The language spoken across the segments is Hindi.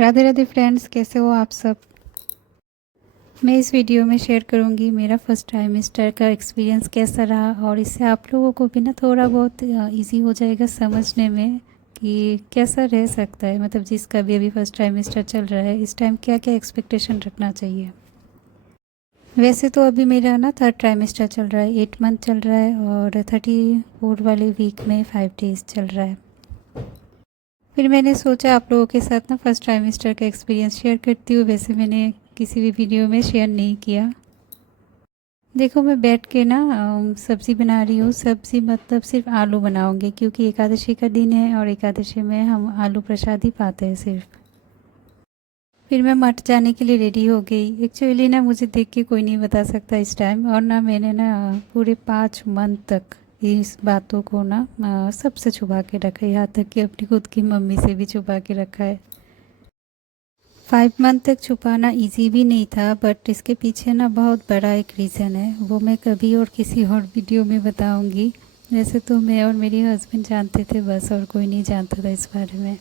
राधे राधे फ्रेंड्स, कैसे हो आप सब। मैं इस वीडियो में शेयर करूंगी मेरा फर्स्ट ट्राइमेस्टर का एक्सपीरियंस कैसा रहा, और इससे आप लोगों को भी ना थोड़ा बहुत इजी हो जाएगा समझने में कि कैसा रह सकता है। मतलब जिसका भी अभी फर्स्ट ट्राइमेस्टर चल रहा है, इस टाइम क्या क्या एक्सपेक्टेशन रखना चाहिए। वैसे तो अभी मेरा ना थर्ड ट्राइमेस्टर चल रहा है, 8 मंथ चल रहा है, और 34 वाले वीक में 5 डेज़ चल रहा है। फिर मैंने सोचा आप लोगों के साथ ना फर्स्ट ट्राइमेस्टर का एक्सपीरियंस शेयर करती हूँ। वैसे मैंने किसी भी वीडियो में शेयर नहीं किया। देखो, मैं बैठ के ना सब्ज़ी बना रही हूँ। सब्ज़ी मतलब सिर्फ आलू बनाऊँगी, क्योंकि एकादशी का दिन है और एकादशी में हम आलू प्रसाद ही पाते हैं सिर्फ। फिर मैं मठ जाने के लिए रेडी हो गई। एक्चुअली ना मुझे देख के कोई नहीं बता सकता इस टाइम, और ना मैंने ना पूरे 5 मंथ तक इस बातों को ना सबसे छुपा के रखा है, यहाँ तक कि अपनी खुद की मम्मी से भी छुपा के रखा है। 5 मंथ तक छुपाना इजी भी नहीं था, बट इसके पीछे ना बहुत बड़ा एक रीज़न है, वो मैं कभी और किसी और वीडियो में बताऊंगी। वैसे तो मैं और मेरे हस्बैंड जानते थे बस, और कोई नहीं जानता था इस बारे में।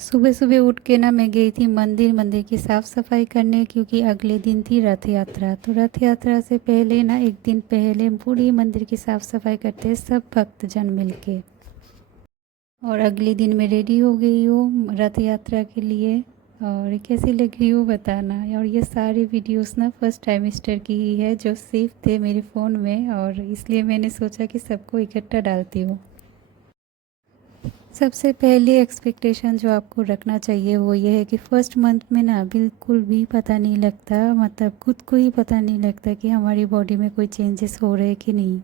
सुबह सुबह उठ के ना मैं गई थी मंदिर मंदिर की साफ़ सफाई करने, क्योंकि अगले दिन थी रथ यात्रा। तो रथ यात्रा से पहले ना, एक दिन पहले पूरी मंदिर की साफ़ सफाई करते हैं सब भक्तजन मिलके। और अगले दिन मैं रेडी हो गई हूँ रथ यात्रा के लिए। और कैसी लग रही हो बताना। और ये सारी वीडियोस ना फर्स्ट टाइमेस्टर की ही है, जो सेव थे मेरे फ़ोन में, और इसलिए मैंने सोचा कि सबको इकट्ठा डालती हूँ। सबसे पहले एक्सपेक्टेशन जो आपको रखना चाहिए वो ये है कि फर्स्ट मंथ में ना बिल्कुल भी पता नहीं लगता, मतलब खुद को ही पता नहीं लगता कि हमारी बॉडी में कोई चेंजेस हो रहे हैं कि नहीं।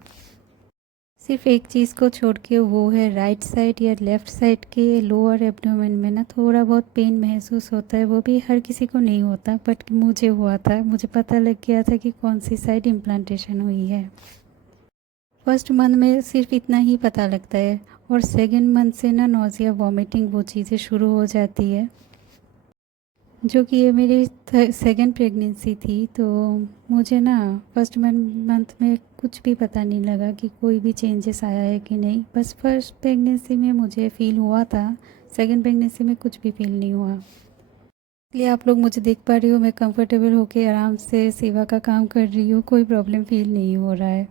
सिर्फ एक चीज़ को छोड़ के, वो है राइट साइड या लेफ़्ट साइड के लोअर एब्डोमेन में ना थोड़ा बहुत पेन महसूस होता है। वो भी हर किसी को नहीं होता, बट मुझे हुआ था। मुझे पता लग गया था कि कौन सी साइड इम्प्लांटेशन हुई है। फर्स्ट मंथ में सिर्फ इतना ही पता लगता है, और सेकेंड मंथ से ना नोज़िया वॉमिटिंग वो चीज़ें शुरू हो जाती है। जो कि ये मेरी सेकेंड प्रेगनेंसी थी, तो मुझे ना फर्स्ट मंथ में कुछ भी पता नहीं लगा कि कोई भी चेंजेस आया है कि नहीं। बस फर्स्ट प्रेगनेंसी में मुझे फ़ील हुआ था, सेकेंड प्रेगनेंसी में कुछ भी फ़ील नहीं हुआ। इसलिए आप लोग मुझे देख पा रही हो, मैं कंफर्टेबल होके आराम से सेवा का काम कर रही हूँ, कोई प्रॉब्लम फ़ील नहीं हो रहा है।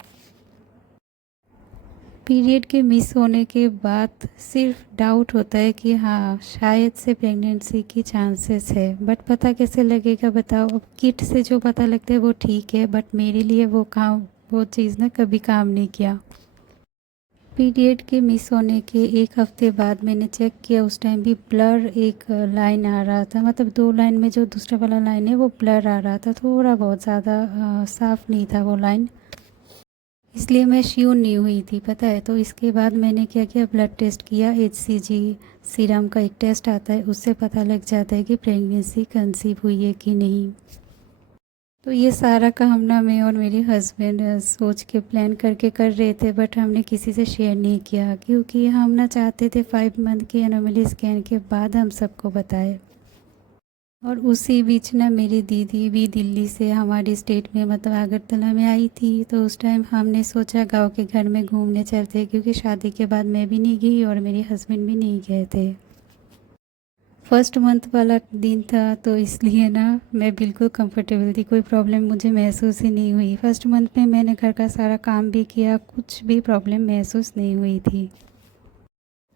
पीरियड के मिस होने के बाद सिर्फ डाउट होता है कि हाँ, शायद से प्रेगनेंसी की चांसेस है, बट पता कैसे लगेगा बताओ। अब किट से जो पता लगता है वो ठीक है, बट मेरे लिए वो चीज़ ना कभी काम नहीं किया। पीरियड के मिस होने के एक हफ्ते बाद मैंने चेक किया, उस टाइम भी ब्लर एक लाइन आ रहा था। मतलब 2 लाइन में जो दूसरा वाला लाइन है वो ब्लर आ रहा था, थोड़ा बहुत ज़्यादा साफ़ नहीं था वो लाइन। इसलिए मैं श्योर नहीं हुई थी, पता है। तो इसके बाद मैंने क्या किया, ब्लड टेस्ट किया। HCG सीरम का एक टेस्ट आता है, उससे पता लग जाता है कि प्रेगनेंसी कंसीव हुई है कि नहीं। तो ये सारा काम ना मैं और मेरे हस्बैंड सोच के प्लान करके कर रहे थे, बट हमने किसी से शेयर नहीं किया, क्योंकि हम ना चाहते थे 5 मंथ की एनोमली स्कैन के बाद हम सबको बताएं। और उसी बीच ना मेरी दीदी भी दिल्ली से हमारी स्टेट में, मतलब अगरतला में आई थी। तो उस टाइम हमने सोचा गांव के घर में घूमने चलते, क्योंकि शादी के बाद मैं भी नहीं गई और मेरे हस्बैंड भी नहीं गए थे। फर्स्ट मंथ वाला दिन था, तो इसलिए ना मैं बिल्कुल कंफर्टेबल थी, कोई प्रॉब्लम मुझे महसूस ही नहीं हुई। फर्स्ट मंथ में मैंने घर का सारा काम भी किया, कुछ भी प्रॉब्लम महसूस नहीं हुई थी।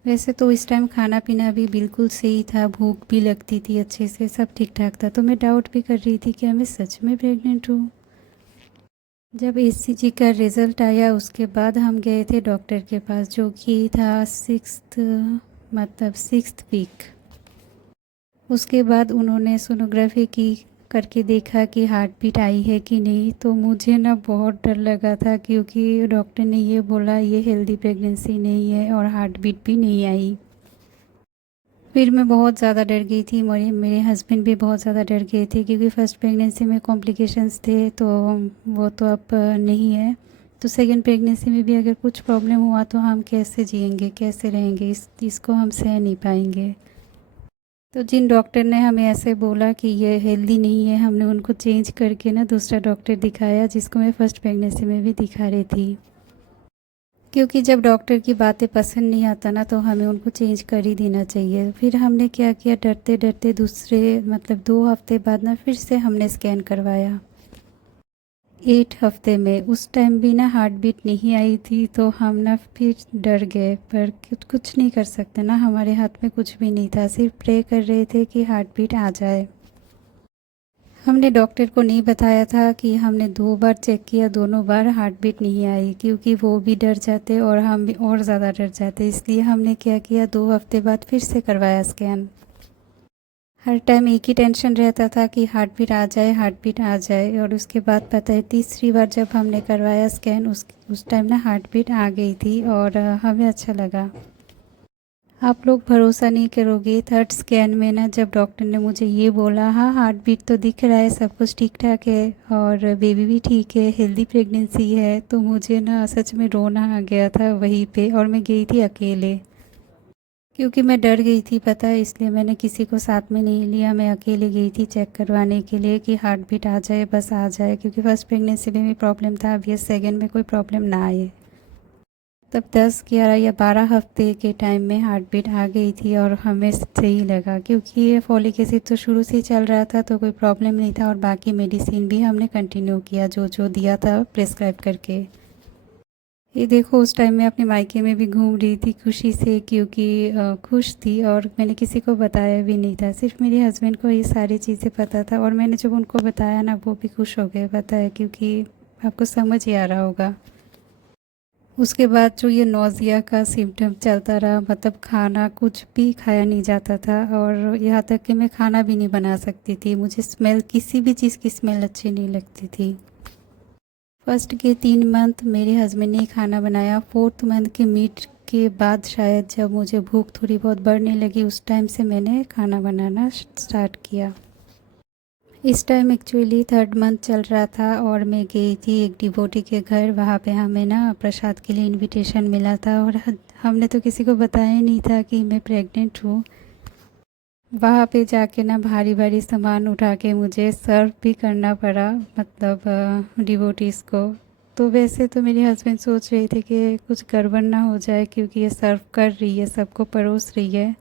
वैसे तो इस टाइम खाना पीना भी बिल्कुल सही था, भूख भी लगती थी अच्छे से, सब ठीक ठाक था। तो मैं डाउट भी कर रही थी कि मैं सच में प्रेग्नेंट हूँ। जब HCG का रिज़ल्ट आया, उसके बाद हम गए थे डॉक्टर के पास, जो कि था सिक्स्थ वीक। उसके बाद उन्होंने सोनोग्राफी की, करके देखा कि हार्ट बीट आई है कि नहीं। तो मुझे ना बहुत डर लगा था, क्योंकि डॉक्टर ने ये बोला ये हेल्दी प्रेगनेंसी नहीं है, और हार्ट बीट भी नहीं आई। फिर मैं बहुत ज़्यादा डर गई थी, मेरे हस्बैंड भी बहुत ज़्यादा डर गए थे, क्योंकि फ़र्स्ट प्रेगनेंसी में कॉम्प्लिकेशंस थे, तो वो तो अब नहीं है। तो सेकंड प्रेगनेंसी में भी अगर कुछ प्रॉब्लम हुआ तो हम कैसे जिएंगे, कैसे रहेंगे, इसको हम सह नहीं पाएंगे। तो जिन डॉक्टर ने हमें ऐसे बोला कि ये हेल्दी नहीं है, हमने उनको चेंज करके ना दूसरा डॉक्टर दिखाया, जिसको मैं फ़र्स्ट प्रेगनेंसी में भी दिखा रही थी। क्योंकि जब डॉक्टर की बातें पसंद नहीं आता ना तो हमें उनको चेंज कर ही देना चाहिए। फिर हमने क्या किया, डरते डरते दूसरे मतलब 2 हफ्ते बाद ना फिर से हमने स्कैन करवाया 8 हफ्ते में। उस टाइम भी ना हार्ट बीट नहीं आई थी तो हम ना फिर डर गए, पर कुछ नहीं कर सकते ना, हमारे हाथ में कुछ भी नहीं था, सिर्फ प्रे कर रहे थे कि हार्ट बीट आ जाए। हमने डॉक्टर को नहीं बताया था कि हमने 2 बार चेक किया, दोनों बार हार्ट बीट नहीं आई, क्योंकि वो भी डर जाते और हम भी और ज़्यादा डर जाते। इसलिए हमने क्या किया, 2 हफ्ते बाद फिर से करवाया स्कैन। हर टाइम एक ही टेंशन रहता था कि हार्ट बीट आ जाए, हार्ट बीट आ जाए। और उसके बाद पता है तीसरी बार जब हमने करवाया स्कैन, उस टाइम ना हार्ट बीट आ गई थी और हमें अच्छा लगा। आप लोग भरोसा नहीं करोगे, थर्ड स्कैन में ना जब डॉक्टर ने मुझे ये बोला, हाँ हार्ट बीट तो दिख रहा है, सब कुछ ठीक ठाक है और बेबी भी ठीक है, हेल्दी प्रेगनेंसी है, तो मुझे ना सच में रोना आ गया था वहीं पे। और मैं गई थी अकेले, क्योंकि मैं डर गई थी पता है, इसलिए मैंने किसी को साथ में नहीं लिया। मैं अकेले गई थी चेक करवाने के लिए कि हार्ट बीट आ जाए, बस आ जाए, क्योंकि फर्स्ट प्रेगनेंसी में भी प्रॉब्लम था, अब ये सेकेंड में कोई प्रॉब्लम ना आए। तब 10 11 या 12 हफ्ते के टाइम में हार्ट बीट आ गई थी और हमें सही लगा, क्योंकि ये फॉलिक एसिड तो शुरू से ही चल रहा था तो कोई प्रॉब्लम नहीं था। और बाकी मेडिसिन भी हमने कंटिन्यू किया जो जो दिया था प्रिस्क्राइब करके। ये देखो, उस टाइम मैं अपने मायके में भी घूम रही थी खुशी से, क्योंकि खुश थी और मैंने किसी को बताया भी नहीं था, सिर्फ मेरे हस्बैंड को ये सारी चीज़ें पता था। और मैंने जब उनको बताया ना, वो भी खुश हो गए पता है, क्योंकि आपको समझ ही आ रहा होगा। उसके बाद जो ये नौजिया का सिम्टम चलता रहा, मतलब खाना कुछ भी खाया नहीं जाता था और यहाँ तक कि मैं खाना भी नहीं बना सकती थी, मुझे स्मेल, किसी भी चीज़ की स्मेल अच्छी नहीं लगती थी। फर्स्ट के 3 मंथ मेरे हस्बैंड ने खाना बनाया, 4th मंथ के मीट के बाद शायद जब मुझे भूख थोड़ी बहुत बढ़ने लगी, उस टाइम से मैंने खाना बनाना स्टार्ट किया। इस टाइम एक्चुअली 3rd मंथ चल रहा था और मैं गई थी एक डिवोटी के घर, वहाँ पे हमें ना प्रसाद के लिए इनविटेशन मिला था और हमने तो किसी को बताया ही नहीं था कि मैं प्रेग्नेंट हूँ। वहाँ पे जाके ना भारी भारी सामान उठा के मुझे सर्व भी करना पड़ा, मतलब डिवोटीज़ को। तो वैसे तो मेरे हस्बैंड सोच रहे थे कि कुछ गड़बड़ ना हो जाए, क्योंकि ये सर्व कर रही है, सबको परोस रही है।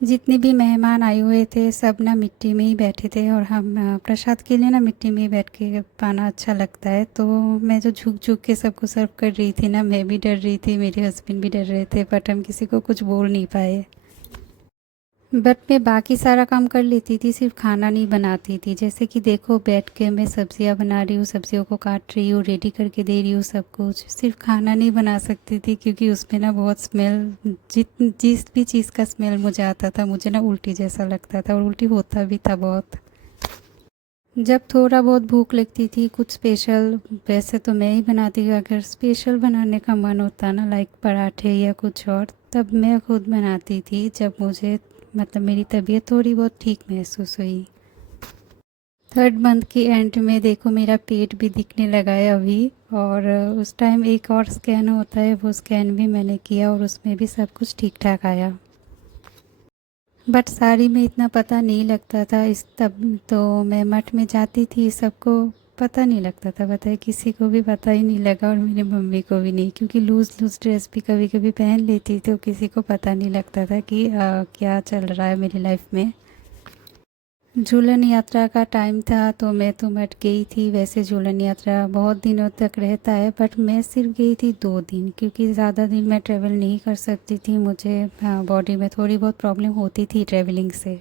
जितने भी मेहमान आए हुए थे सब ना मिट्टी में ही बैठे थे और हम प्रसाद के लिए ना मिट्टी में ही बैठ के पाना अच्छा लगता है। तो मैं जो झुक झुक के सबको सर्व कर रही थी ना, मैं भी डर रही थी, मेरे हस्बैंड भी डर रहे थे, बट हम किसी को कुछ बोल नहीं पाए। बट मैं बाकी सारा काम कर लेती थी, सिर्फ खाना नहीं बनाती थी। जैसे कि देखो, बैठ के मैं सब्जियां बना रही हूँ, सब्जियों को काट रही हूँ, रेडी करके दे रही हूँ सब कुछ, सिर्फ खाना नहीं बना सकती थी, क्योंकि उसमें ना बहुत स्मेल, जिस भी चीज़ का स्मेल मुझे आता था, मुझे ना उल्टी जैसा लगता था और उल्टी होता भी था बहुत। जब थोड़ा बहुत भूख लगती थी कुछ स्पेशल, वैसे तो मैं ही बनाती हूँ, अगर स्पेशल बनाने का मन होता ना, लाइक पराठे या कुछ और, तब मैं खुद बनाती थी, जब मुझे मतलब मेरी तबीयत थोड़ी बहुत ठीक महसूस हुई। 3rd मंथ की एंड में देखो मेरा पेट भी दिखने लगा है अभी। और उस टाइम एक और स्कैन होता है, वो स्कैन भी मैंने किया और उसमें भी सब कुछ ठीक ठाक आया। बट साड़ी में इतना पता नहीं लगता था, इस तब तो मैं मठ में जाती थी, सबको पता नहीं लगता था, बताए किसी को भी पता ही नहीं लगा और मेरी मम्मी को भी नहीं, क्योंकि लूज़ लूज़ ड्रेस भी कभी कभी पहन लेती तो किसी को पता नहीं लगता था कि क्या चल रहा है मेरी लाइफ में। झूलन यात्रा का टाइम था तो मैं तो मट गई थी। वैसे झूलन यात्रा बहुत दिनों तक रहता है, बट मैं सिर्फ गई थी 2 दिन, क्योंकि ज़्यादा दिन मैं ट्रैवल नहीं कर सकती थी, मुझे बॉडी में थोड़ी बहुत प्रॉब्लम होती थी ट्रैवलिंग से।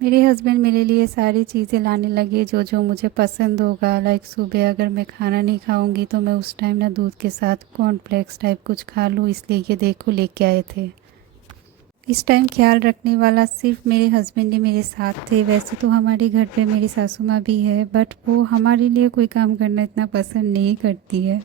मेरे हस्बैंड मेरे लिए सारी चीज़ें लाने लगे जो जो मुझे पसंद होगा, लाइक सुबह अगर मैं खाना नहीं खाऊंगी तो मैं उस टाइम ना दूध के साथ कॉर्नफ्लेक्स टाइप कुछ खा लूँ, इसलिए ये देखो लेके आए थे। इस टाइम ख्याल रखने वाला सिर्फ मेरे हस्बैंड ही मेरे साथ थे। वैसे तो हमारे घर पे मेरी सासू माँ भी है, बट वो हमारे लिए कोई काम करना इतना पसंद नहीं करती है।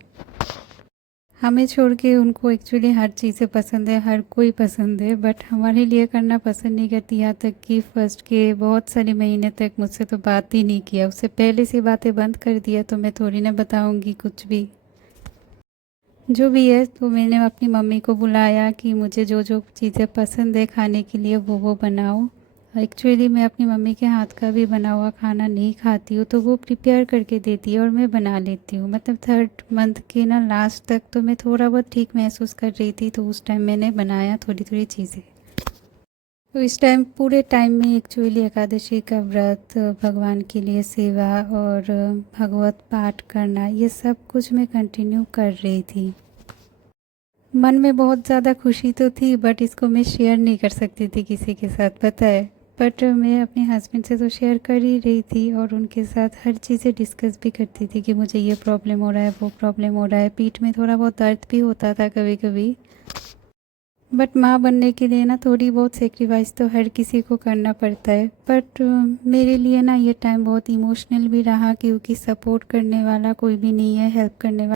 हमें छोड़ के उनको एक्चुअली हर चीज़ें पसंद है, हर कोई पसंद है, बट हमारे लिए करना पसंद नहीं करती। यहाँ तक कि फर्स्ट के बहुत सारे महीने तक मुझसे तो बात ही नहीं किया, उससे पहले से बातें बंद कर दिया, तो मैं थोड़ी ना बताऊँगी कुछ भी। जो भी है, तो मैंने अपनी मम्मी को बुलाया कि मुझे जो जो चीज़ें पसंद है खाने के लिए वो बनाओ। एक्चुअली मैं अपनी मम्मी के हाथ का भी बना हुआ खाना नहीं खाती हूँ, तो वो प्रिपेयर करके देती है और मैं बना लेती हूँ। मतलब 3rd मंथ के ना लास्ट तक तो मैं थोड़ा बहुत ठीक महसूस कर रही थी, तो उस टाइम मैंने बनाया थोड़ी-थोड़ी चीज़ें। तो इस टाइम पूरे टाइम में एक्चुअली एकादशी का व्रत, भगवान के लिए सेवा और भगवत पाठ करना, ये सब कुछ मैं कंटिन्यू कर रही थी। मन में बहुत ज़्यादा खुशी तो थी, बट इसको मैं शेयर नहीं कर सकती थी किसी के साथ, पता है। बट मैं अपने हस्बैंड से तो शेयर कर ही रही थी और उनके साथ हर चीज़ें डिस्कस भी करती थी कि मुझे ये प्रॉब्लम हो रहा है, वो प्रॉब्लम हो रहा है। पीठ में थोड़ा बहुत दर्द भी होता था कभी कभी। बट माँ बनने के लिए ना थोड़ी बहुत सेक्रीफाइस तो हर किसी को करना पड़ता है। बट मेरे लिए ना ये टाइम बहुत इमोशनल भी रहा, क्योंकि सपोर्ट करने वाला कोई भी नहीं है, हेल्प करने वाला